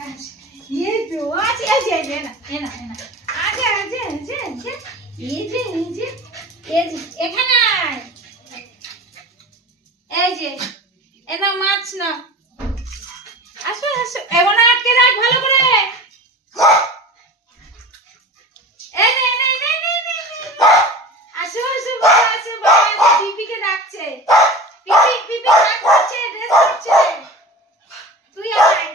ये तो आज ये ना आजा ये এখানে আয় এই যে এনা মাছ না আসো এমন আটকে রাখ ভালো করে এই নে আসো বাবা পিপিকে ডাকছে পিপি ডাকছে ড্রেস করছে তুই আয়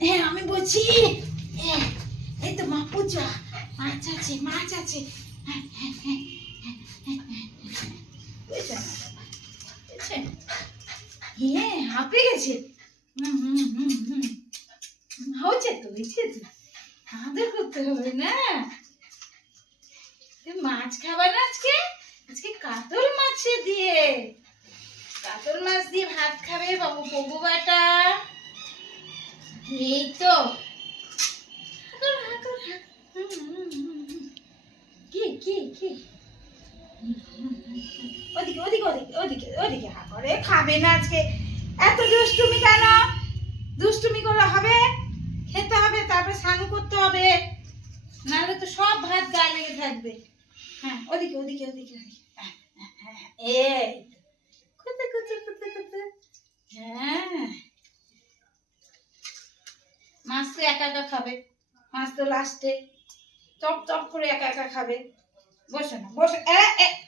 হ্যাঁ আমি বলছি এই তো মা পূজা মাছ আছে হ্যাঁ হাঁপে গেছে হচ্ছে তো আমাদের করতে হবে না মাছ খাবার না আজকে কাতল মাছ দিয়ে ভাত খাবে বাবু পগু বাটা এই তো কি ওদিকে হা করে খাবে না আজকে এত দুষ্টুমি কেন দুষ্টুমি করলে হবে খেতে হবে তারপরে স্নান করতে হবে নাহলে তো সব ভাত গায়ে লেগে থাকবে হ্যাঁ ওদিকে এই হ্যাঁ মাছ তো একা খাবে মাছ তো লাস্টে চপ করে একা খাবে বসে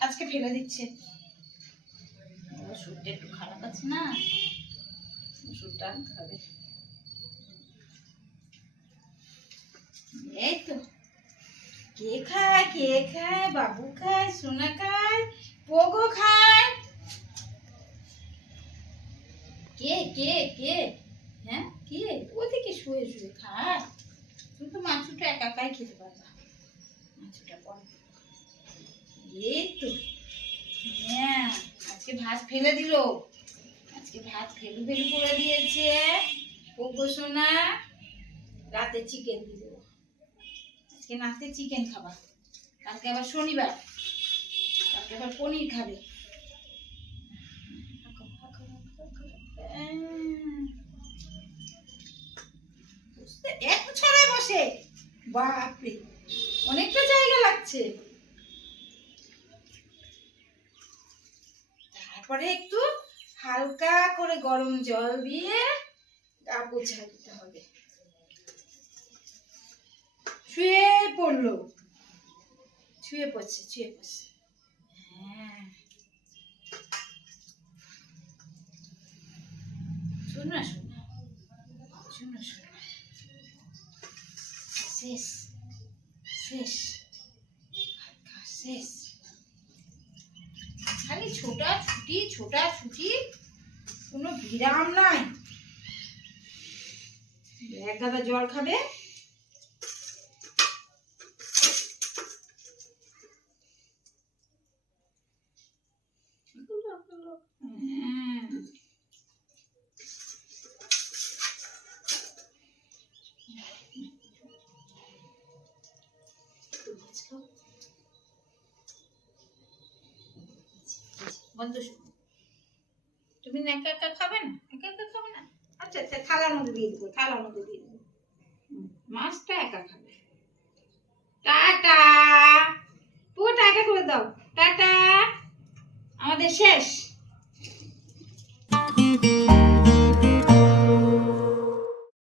আজকে ফেলে দিচ্ছে ওষুধটা একটু খারাপ আছে না ওষুধটা আনতে হবে এই তো কে খায় বাবু খায় সোনা খায় পোগো খায় কে হ্যাঁ কে ওদিকে শুয়ে খায় তুমি তো মাছটা একাই খেতে পারবা মাছটা পরে এই তো হ্যাঁ আজকে ভাত ফেলে দিল আজকে ভাত ফেলু করে দিয়েছে পোগো সোনা রাতে চিকেন দিয়ে দেবো আজকে নাতে চিকেন খাবা কালকে আবার শনিবার কালকে আবার পনির খাবে এক ছড়ায় বসে বাপরে অনেকটা জায়গা লাগছে তারপরে একটু হালকা করে গরম জল দিয়ে গা পোছা দিতে হবে শুয়ে পড়ছে হ্যাঁ শোনা শেষ খালি ছোটাছুটি কোনো বিরাম নাই এক গাদা জল খাবে তুমি একা খাবে না আচ্ছা থালার মধ্যে দিয়ে দেবো মাছটা একা খাবে টাটা পুরো টাটা করে দাও টাটা আমাদের শেষ